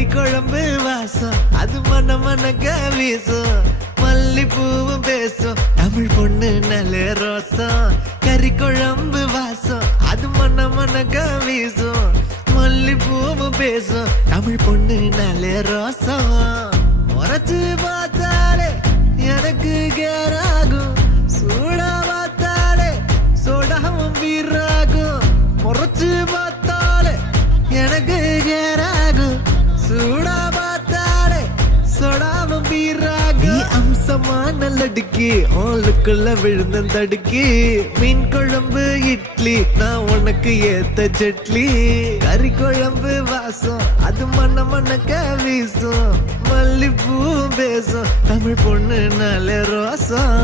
கறி குழம்பு வாசம் அது மன மனக்க வீசும் மல்லிப்பூவும் பேசும் தமிழ் பொண்ணு நல்ல ரோசம் கறி குழம்பு வாசம் அது மன மனக்க வீசும் மல்லிப்பூவும் பேசும் தமிழ் பொண்ணு நல்ல ரோசம் முறைச்சு பார்த்தாலே எனக்கு கேராகும் சூடா பார்த்தாலே சோடாவும் வீராகும் முறைச்சு பார்த்தாலே எனக்கு கேராகும் சூடா பார்த்தாலே சோடாவும் வீராகும் அம்சமான லடுக்கி ஆளுக்குள்ள விழுந்த தடுக்கி மீன் குழம்பு இட்லி நான் உனக்கு ஏத்த சட்லி கறி குழம்பு வாசம் அது மன மனக்க வீசும் மல்லிப்பூ பேசும் தமிழ் பொண்ணு நல்ல ரோசம்